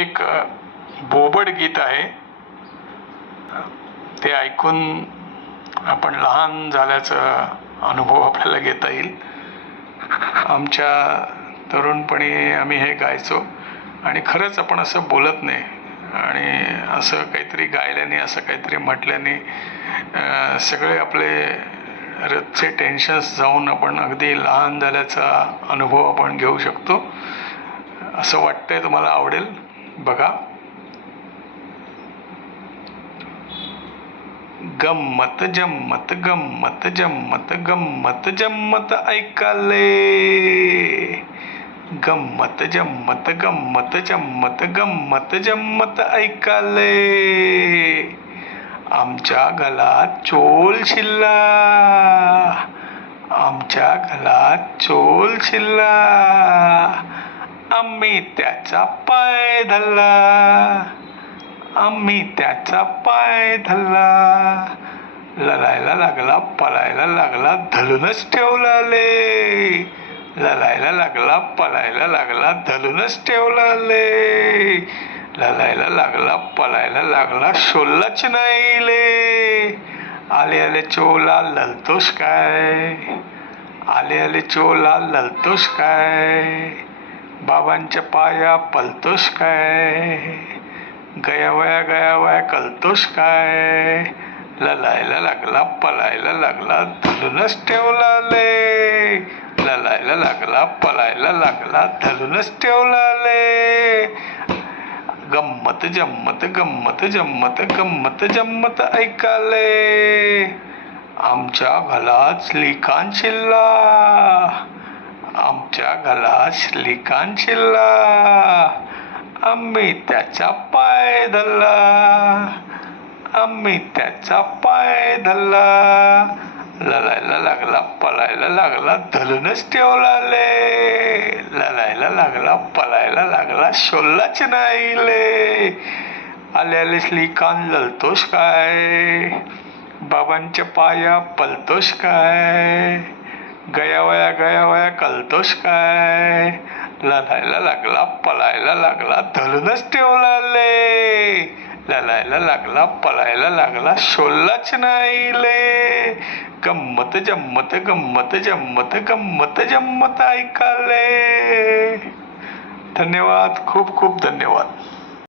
एक बोबड गीत आहे. ते ऐकून आपण लहान झाल्याचा अनुभव आपल्याला घेता येईल. आमच्या तरुणपणी आम्ही हे गायचो आणि खरंच आपण असं बोलत नाही आणि असं काहीतरी गायल्याने असं काहीतरी म्हटल्याने सगळे आपले रोजचे टेन्शन्स जाऊन आपण अगदी लहान झाल्याचा अनुभव आपण घेऊ शकतो. असं वाटतंय तुम्हाला आवडेल. बघा. गंमत जम्मत गंमत जम्मत गंमत जम्मत ऐकाले. गंमत जम्मत गंमत जम्मत गंमत जम्मत ऐकाले. आमच्या गलात चोल शिल्ला. आमच्या गलात चोल शिल्ला. आम्ही त्याचा पाय धरला. आम्ही त्याचा पाय धरला. ललायला लागला पलायला लागला धलूनच ठेवला ले. ललायला लागला पलायला लागला धलूनच ठेवला ले. ललायला लागला पलायला लागला शोल्लाच नाही ले. आले आले चोला ललतोस काय? आले आले चोला ललतोस काय? बाबांच्या पाया पलतोस काय? गयावया गयावया कलतोस काय? ललायला लागला पलायला लागला धरूनच ठेवला ले. ललायला लागला पलायला लागला धरूनच ठेवला ले. गंमत जम्मत गंमत जम्मत गंमत जम्मत ऐकाले आमच्या घरात लिखाण शिल्ला. आमच्या घरात श्रीकांत शिल्ला आम्ही त्याचा पाय धरला. आम्ही त्याचा पाय धरला. ललायला लागला पलायला लागला धरूनच ठेवला ले. ललायला लागला पलायला लागला शोल्लाच नाही ले. आले श्रीकांत ललतोस काय? बाबांच्या पाया पलतोस काय? गया वया गया वया कलतोस काय? ललायला लागला पलायला लागला धरूनच ठेवलाले लढायला ललायला लागला पलायला लागला सोललाच नाही ले. गंमत जम्मत गंमत जम्मत गंमत जम्मत ऐकाले धन्यवाद खूप खूप धन्यवाद.